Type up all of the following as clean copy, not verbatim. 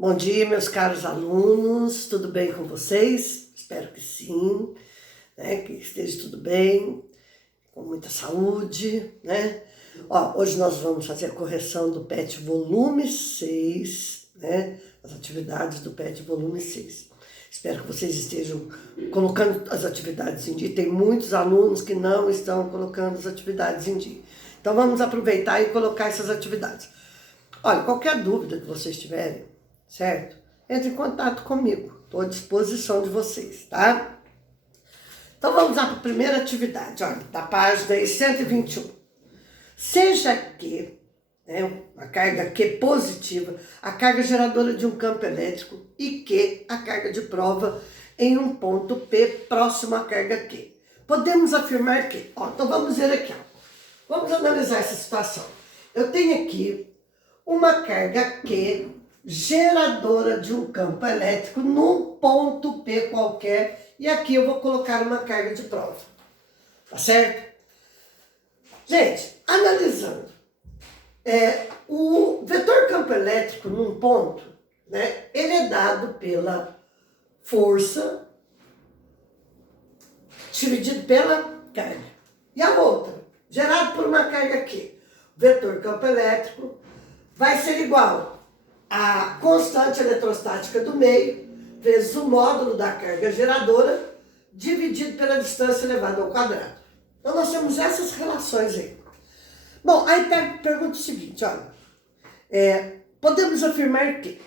Bom dia, meus caros alunos, tudo bem com vocês? Espero que sim, né? Que esteja tudo bem, com muita saúde, né? Ó, hoje nós vamos fazer a correção do PET volume 6, né? As atividades do PET volume 6. Espero que vocês estejam colocando as atividades em dia. Tem muitos alunos que não estão colocando as atividades em dia. Então vamos aproveitar e colocar essas atividades. Olha, qualquer dúvida que vocês tiverem, certo? Entre em contato comigo, estou à disposição de vocês, tá? Então vamos lá para a primeira atividade, olha, da página 121. Seja Q, né, a carga Q positiva, a carga geradora de um campo elétrico e Q, a carga de prova em um ponto P próximo à carga Q. Podemos afirmar que, ó, então vamos ver aqui, ó. Vamos analisar essa situação. Eu tenho aqui uma carga Q geradora de um campo elétrico num ponto P qualquer, e aqui eu vou colocar uma carga de prova, tá certo? Gente, analisando, o vetor campo elétrico num ponto, né, ele é dado pela força dividido pela carga. E a outra, gerado por uma carga aqui, vetor campo elétrico vai ser igual a constante eletrostática do meio vezes o módulo da carga geradora dividido pela distância elevada ao quadrado. Então nós temos essas relações aí. Bom, aí pergunta o seguinte, olha, podemos afirmar que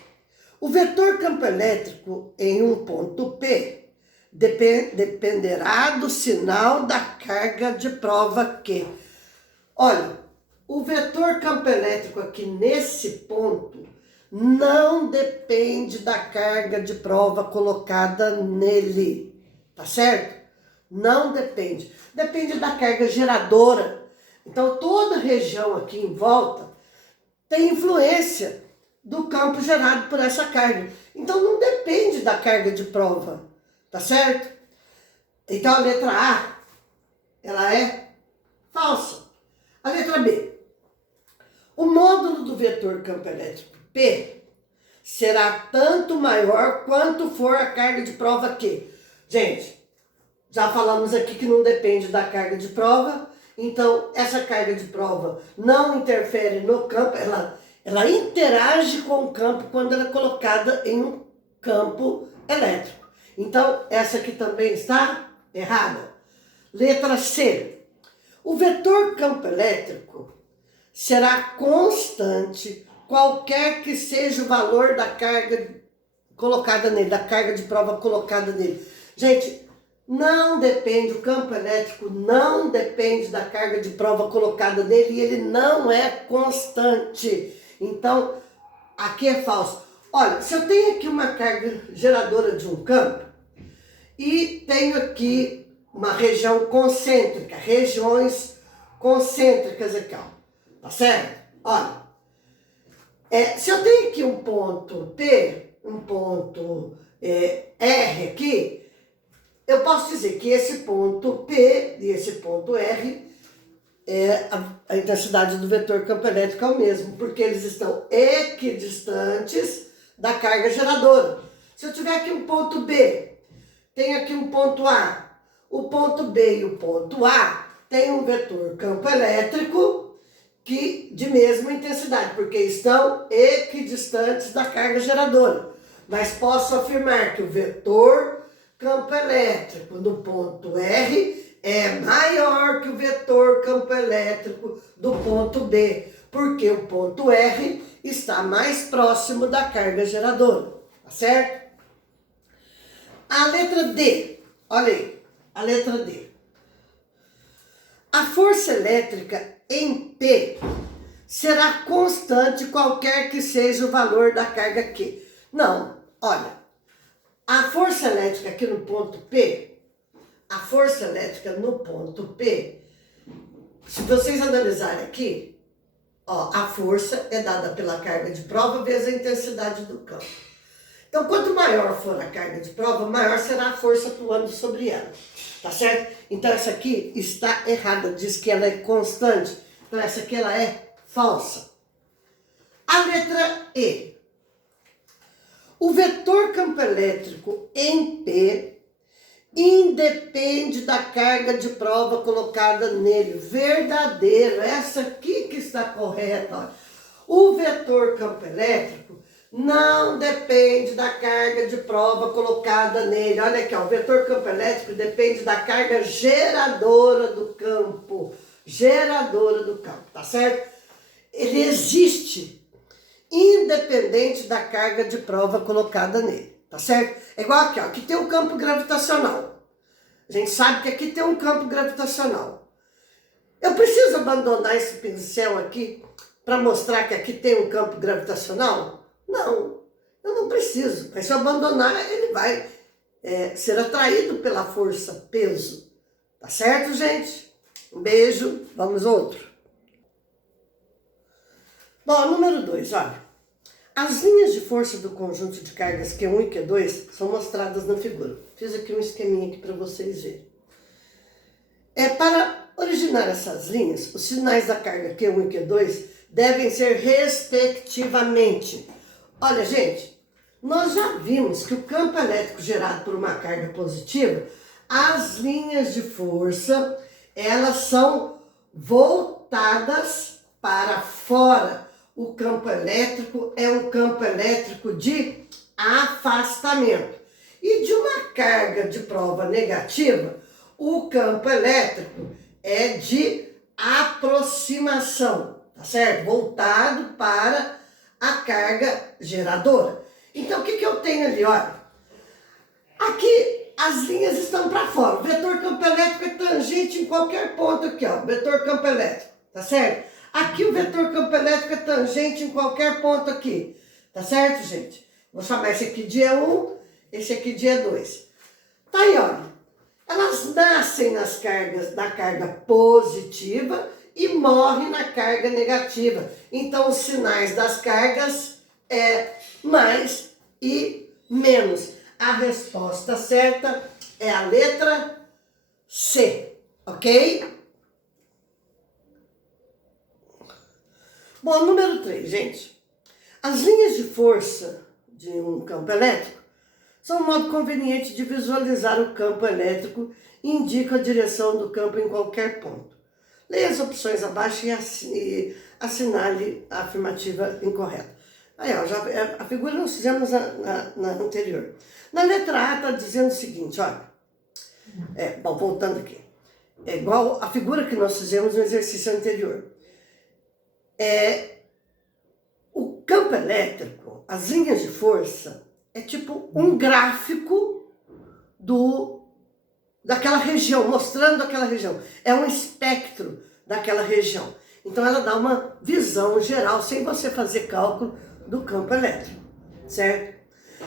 o vetor campo elétrico em um ponto P dependerá do sinal da carga de prova Q. Olha, o vetor campo elétrico aqui nesse ponto não depende da carga de prova colocada nele, tá certo? Não depende. Depende da carga geradora. Então, toda a região aqui em volta tem influência do campo gerado por essa carga. Então, não depende da carga de prova, tá certo? Então, a letra A, ela é falsa. A letra B. O módulo do vetor campo elétrico P será tanto maior quanto for a carga de prova Q. Gente, já falamos aqui que não depende da carga de prova, então essa carga de prova não interfere no campo, ela interage com o campo quando ela é colocada em um campo elétrico. Então, essa aqui também está errada. Letra C. O vetor campo elétrico será constante qualquer que seja o valor da carga colocada nele, da carga de prova colocada nele. Gente, não depende, o campo elétrico não depende da carga de prova colocada nele e ele não é constante. Então, aqui é falso. Olha, se eu tenho aqui uma carga geradora de um campo e tenho aqui uma região concêntrica, regiões concêntricas aqui, ó, tá certo? Olha, se eu tenho aqui um ponto P, um ponto R aqui, eu posso dizer que esse ponto P e esse ponto R, a intensidade do vetor campo elétrico é o mesmo, porque eles estão equidistantes da carga geradora. Se eu tiver aqui um ponto B, tenho aqui um ponto A, o ponto B e o ponto A têm um vetor campo elétrico de mesma intensidade, porque estão equidistantes da carga geradora. Mas posso afirmar que o vetor campo elétrico no ponto R é maior que o vetor campo elétrico do ponto B, porque o ponto R está mais próximo da carga geradora, tá certo? A letra D, olha aí, a letra D. A força elétrica em P será constante qualquer que seja o valor da carga Q. Não, olha, a força elétrica aqui no ponto P, a força elétrica no ponto P, se vocês analisarem aqui, ó, a força é dada pela carga de prova vezes a intensidade do campo. Então, quanto maior for a carga de prova, maior será a força atuando sobre ela, tá certo? Então, essa aqui está errada, diz que ela é constante. Então, essa aqui ela é falsa. A letra E. O vetor campo elétrico em P independe da carga de prova colocada nele. Verdadeiro, essa aqui que está correta. Olha. O vetor campo elétrico não depende da carga de prova colocada nele. Olha aqui, ó, o vetor campo elétrico depende da carga geradora do campo. Geradora do campo, tá certo? Ele existe independente da carga de prova colocada nele, tá certo? É igual aqui, ó, aqui tem um campo gravitacional. A gente sabe que aqui tem um campo gravitacional. Eu preciso abandonar esse pincel aqui para mostrar que aqui tem um campo gravitacional? Não, eu não preciso. Mas se eu abandonar, ele vai ser atraído pela força peso. Tá certo, gente? Um beijo, vamos outro. Bom, número 2, olha. As linhas de força do conjunto de cargas Q1 e Q2 são mostradas na figura. Fiz aqui um esqueminha aqui para vocês verem. Para originar essas linhas, os sinais da carga Q1 e Q2 devem ser respectivamente. Olha, gente, nós já vimos que o campo elétrico gerado por uma carga positiva, as linhas de força, elas são voltadas para fora. O campo elétrico é um campo elétrico de afastamento. E de uma carga de prova negativa, o campo elétrico é de aproximação, tá certo? Voltado para a carga geradora. Então, o que eu tenho ali? Olha, aqui as linhas estão para fora. O vetor campo elétrico é tangente em qualquer ponto aqui, ó. Vetor campo elétrico, tá certo? Aqui o vetor campo elétrico é tangente em qualquer ponto aqui. Tá certo, gente? Vou chamar esse aqui de E1, esse aqui de E2. Tá aí, olha. Elas nascem nas cargas da carga positiva e morrem na carga negativa. Então, os sinais das cargas é mais e menos. A resposta certa é a letra C, ok? Bom, número 3, gente. As linhas de força de um campo elétrico são um modo conveniente de visualizar o campo elétrico e indicam a direção do campo em qualquer ponto. Leia as opções abaixo e assinale a afirmativa incorreta. Aí, ó, a figura nós fizemos na anterior. Na letra A está dizendo o seguinte, olha. Bom, voltando aqui. É igual a figura que nós fizemos no exercício anterior. O campo elétrico, as linhas de força, é tipo um gráfico daquela região, mostrando aquela região. É um espectro daquela região. Então ela dá uma visão geral, sem você fazer cálculo do campo elétrico, certo?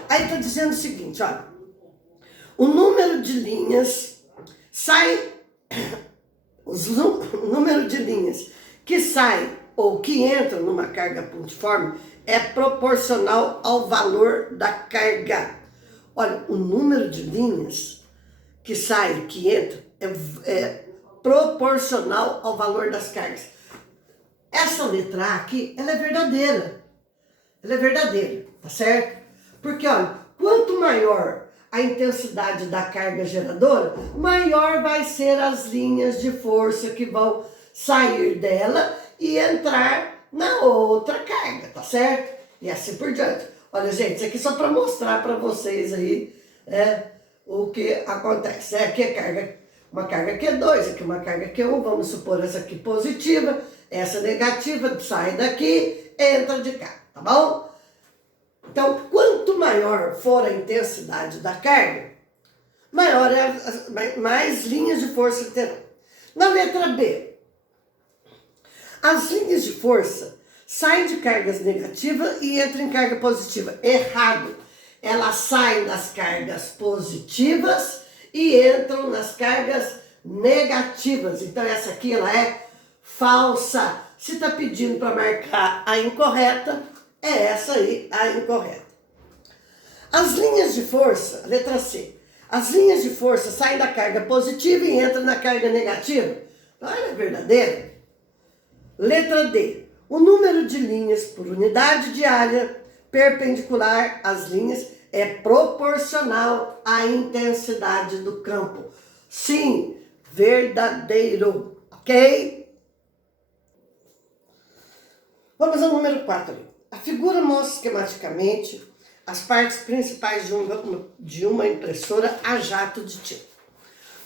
Aí está dizendo o seguinte, olha. O número de linhas o número de linhas que saem ou que entram numa carga pontiforme é proporcional ao valor da carga. Olha, o número de linhas que sai, que entra, é proporcional ao valor das cargas. Essa letra A aqui, ela é verdadeira. Ela é verdadeira, tá certo? Porque, olha, quanto maior a intensidade da carga geradora, maior vai ser as linhas de força que vão sair dela e entrar na outra carga, tá certo? E assim por diante. Olha, gente, isso aqui só para mostrar para vocês aí o que acontece. Aqui é uma carga Q2, aqui uma carga Q1, vamos supor essa aqui positiva, essa negativa, sai daqui, entra de cá, tá bom? Então, quanto maior for a intensidade da carga, mais linhas de força terão. Na letra B, as linhas de força saem de cargas negativas e entram em carga positiva. Errado. Elas saem das cargas positivas e entram nas cargas negativas. Então essa aqui ela é falsa. Se está pedindo para marcar a incorreta, é essa aí a incorreta. As linhas de força, letra C. As linhas de força saem da carga positiva e entram na carga negativa. Então ela é verdadeira. Letra D. O número de linhas por unidade de área perpendicular às linhas é proporcional à intensidade do campo. Sim, verdadeiro, ok? Vamos ao número 4. A figura mostra esquematicamente as partes principais de uma impressora a jato de tinta.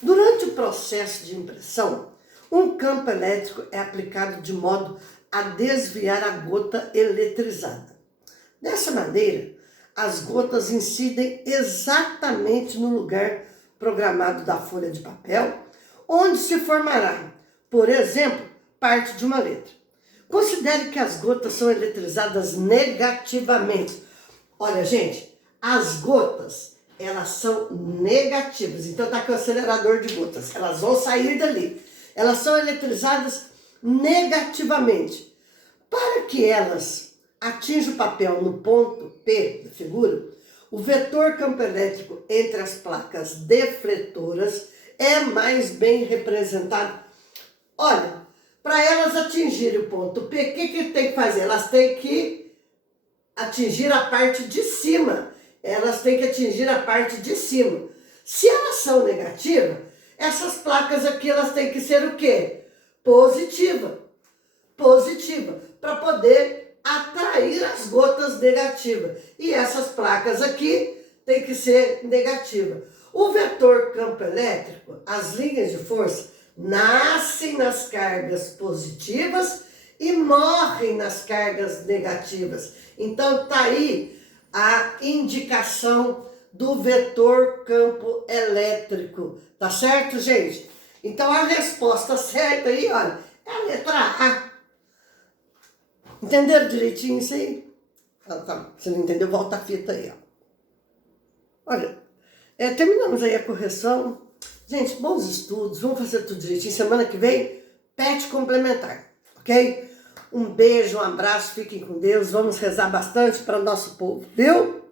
Durante o processo de impressão, um campo elétrico é aplicado de modo a desviar a gota eletrizada. Dessa maneira, as gotas incidem exatamente no lugar programado da folha de papel, onde se formará, por exemplo, parte de uma letra. Considere que as gotas são eletrizadas negativamente. Olha, gente, as gotas, elas são negativas. Então, está aqui o acelerador de gotas. Elas vão sair dali. Elas são eletrizadas negativamente. Para que elas atinjam o papel no ponto P da figura, o vetor campo elétrico entre as placas defletoras é mais bem representado. Olha, para elas atingirem o ponto P, o que tem que fazer? Elas têm que atingir a parte de cima. Elas têm que atingir a parte de cima. Se elas são negativas, essas placas aqui, elas têm que ser o quê? Positiva. Positiva. Para poder atrair as gotas negativas. E essas placas aqui têm que ser negativas. O vetor campo elétrico, as linhas de força, nascem nas cargas positivas e morrem nas cargas negativas. Então, tá aí a indicação do vetor campo elétrico. Tá certo, gente? Então, a resposta certa aí, olha, é a letra A. Entenderam direitinho isso aí? Ah, tá. Se não entendeu, volta a fita aí, ó. Olha, terminamos aí a correção. Gente, bons estudos, vamos fazer tudo direitinho. Semana que vem, PET complementar, ok? Um beijo, um abraço, fiquem com Deus. Vamos rezar bastante para o nosso povo, viu?